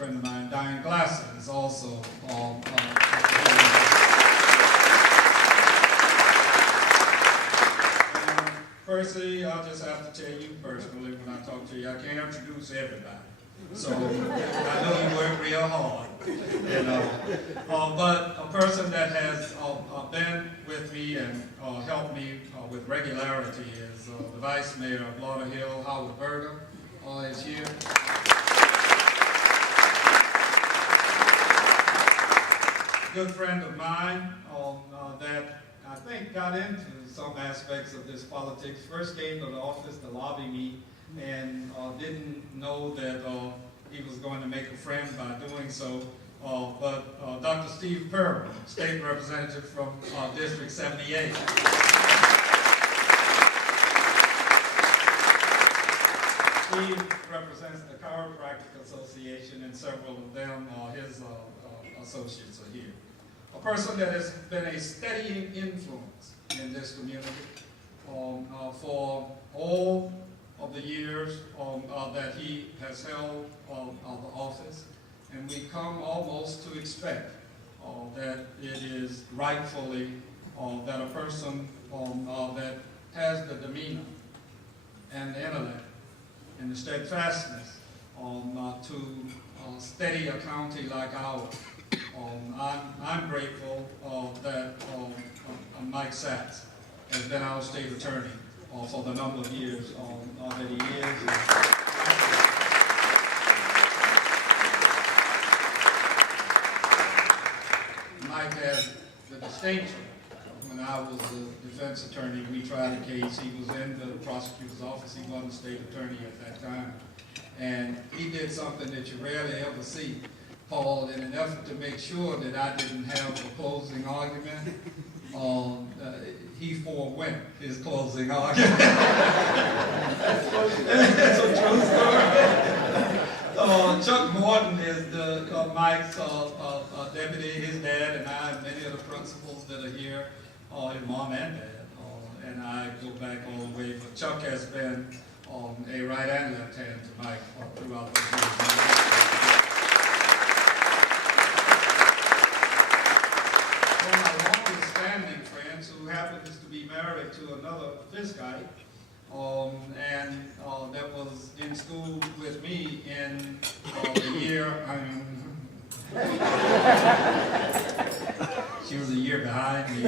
friend of mine, Diane Glasser, is also Firstly, I'll just have to tell you personally when I talk to you, I can't introduce everybody. So I know you work real hard, you know. But a person that has been with me and helped me with regularity is the Vice Mayor of Lauderhill, Howard Berger, is here. Good friend of mine that I think got into some aspects of this politics. First came to the office to lobby me and didn't know that he was going to make a friend by doing so. But Dr. Steve Perry, State Representative from District 78. Steve represents the Chiropractic Association, and several of them, his associates are here. A person that has been a steadying influence in this community for all of the years that he has held the office, and we come almost to expect that it is rightfully that a person that has the demeanor and the intellect and the steadfastness to steady a county like ours. I'm grateful that Mike Sachs has been our state attorney for the number of years that he is. Mike had the distinction. When I was the defense attorney, we tried a case. He was in the prosecutor's office. He wasn't state attorney at that time. And he did something that you rarely ever see, Paul, in an effort to make sure that I didn't have a closing argument. He forewent his closing argument. That's a true story. Chuck Morton is Mike's deputy, his dad, and I, and many of the principals that are here, his mom and dad. And I go back all the way, but Chuck has been a right and left hand to Mike throughout the years. One of my longest standing friends who happens to be married to another Fiskite, and that was in school with me in the year, she was a year behind me.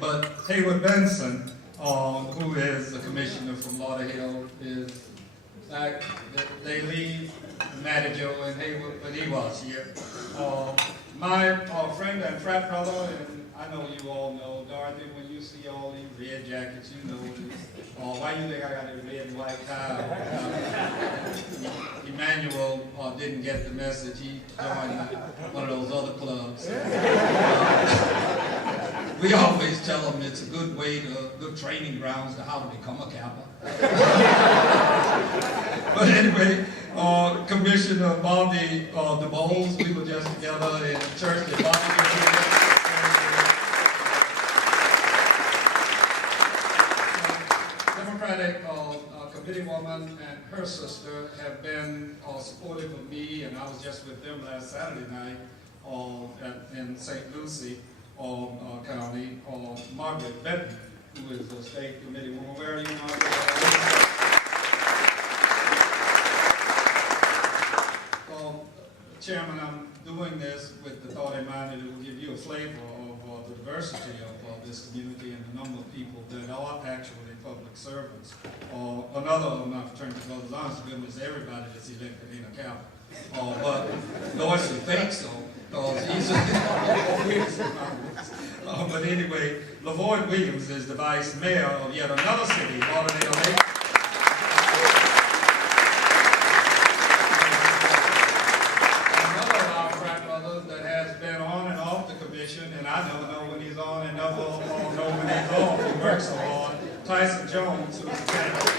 But Hayward Benson, who is the commissioner from Lauderhill, is back. They leave Matty Joe and Hayward, but he was here. My friend and frat brother, and I know you all know, Dorothy, when you see all these red jackets, you know, why you think I got a red and white tie? Emmanuel didn't get the message. He joined one of those other clubs. We always tell them it's a good way to, good training grounds to how to become a Kappa. But anyway, Commissioner Bobby DeBowles, we were just together in church at Bobby. Democratic committee woman and her sister have been supportive of me, and I was just with them last Saturday night in St. Lucie County. Margaret Benton, who is the state committee woman. Where are you, Margaret? Chairman, I'm doing this with the thought in mind that it will give you a flavor of the diversity of this community and the number of people that are actually public servants. Another of my fraternity brothers, honest to goodness, everybody that's elected in a Kappa. But Dorsey thinks so, because he's but anyway, LaVoyd Williams is the vice mayor of yet another city, Lauderdale. And I don't know when he's on and never know when he's off. He works so hard. Tyson Jones, who's the candidate.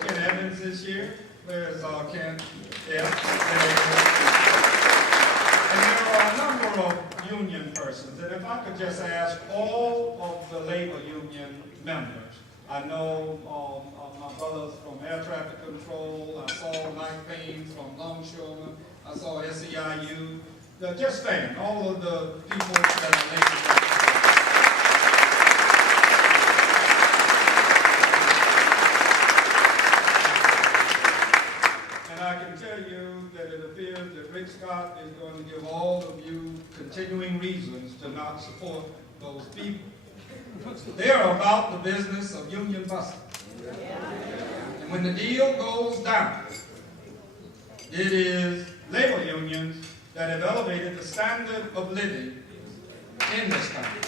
Ken Evans this year. There's Ken. Yeah. And there are a number of union persons. And if I could just ask all of the labor union members, I know my brothers from air traffic control. I saw Mike Payne from Longshoremen. I saw SEIU. Just fan, all of the people that are linked. I can tell you that it appears that Rick Scott is going to give all of you continuing reasons to not support those people. They are about the business of union busting. And when the deal goes down, it is labor unions that have elevated the standard of living in this country.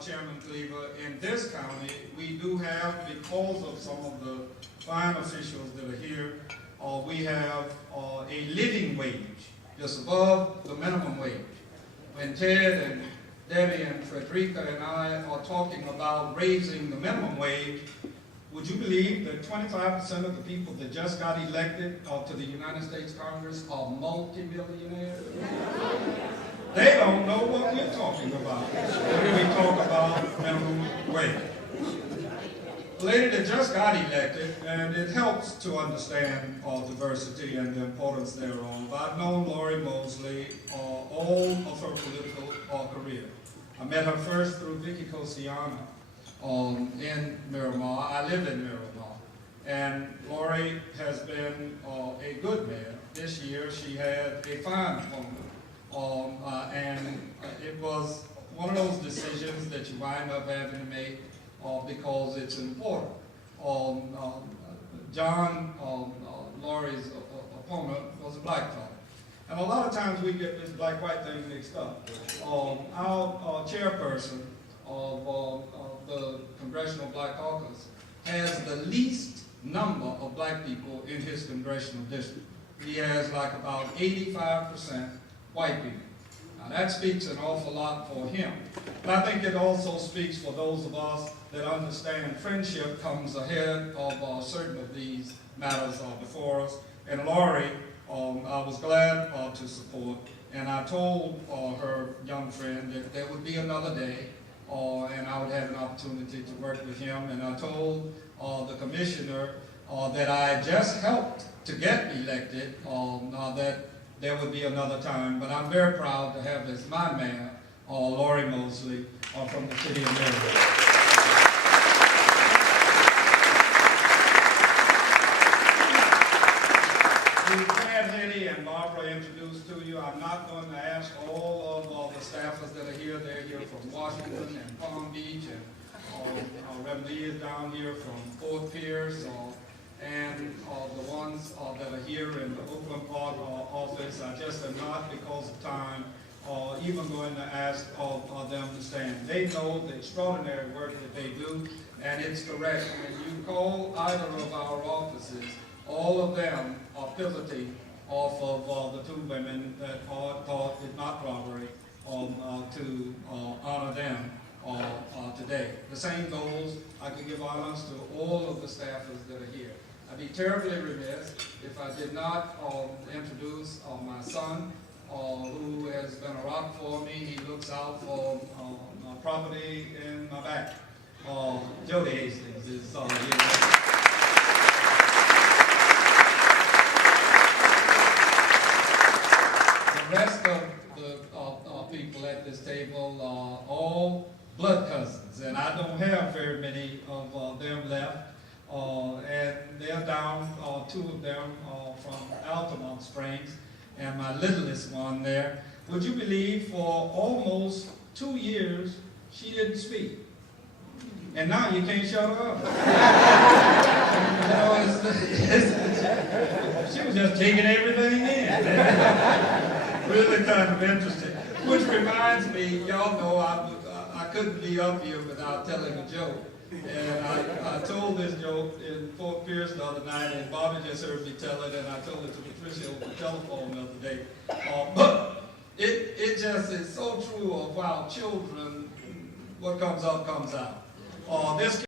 Chairman Cleaver, in this county, we do have, because of some of the fine officials that are here, we have a living wage, just above the minimum wage. When Ted and Debbie and Frederica and I are talking about raising the minimum wage, would you believe that 25% of the people that just got elected to the United States Congress are multimillionaires? They don't know what we're talking about when we talk about minimum wage. A lady that just got elected, and it helps to understand diversity and the importance thereof. I've known Lori Mosley all of her political career. I met her first through Vicky Kosiana in Miramar. I live in Miramar. And Lori has been a good mayor. This year she had a fine opponent. And it was one of those decisions that you wind up having to make because it's important. John, Laurie's opponent, was a black fellow. And a lot of times we get this black-white thing mixed up. Our chairperson of the Congressional Black Caucus has the least number of black people in his congressional district. He has like about 85% white people. Now that speaks an awful lot for him. But I think it also speaks for those of us that understand friendship comes ahead of certain of these matters before us. And Laurie, I was glad to support. And I told her young friend that there would be another day and I would have an opportunity to work with him. And I told the commissioner that I just helped to get elected, that there would be another time, but I'm very proud to have as my mayor, Lori Mosley, from the city of Maryland. Tad, Hetty, and Barbara introduced to you. I'm not going to ask all of the staffers that are here. They're here from Washington and Palm Beach, and Reverend Lee is down here from Fort Pierce. And the ones that are here in the Oakland Park office, I just am not, because of time, even going to ask them to stand. They know the extraordinary work that they do, and it's correct. When you call either of our offices, all of them are pivoting off of the two women that thought did not robbery to honor them today. The same goes, I can give honors to all of the staffers that are here. I'd be terribly remiss if I did not introduce my son, who has been a rock for me. He looks out for my property in my back. Jody Hastings is here. The rest of the people at this table are all blood cousins, and I don't have very many of them left. And they're down, two of them from Altamont Springs, and my littlest one there. Would you believe for almost 2 years she didn't speak? And now you can't shut her up. She was just taking everything in. Really kind of interesting. Which reminds me, y'all know I couldn't be up here without telling a joke. And I told this joke in Fort Pierce the other night, and Bobby just heard me tell it, and I told it to Patricia over the telephone the other day. But it just is so true of our children, what comes up comes out. This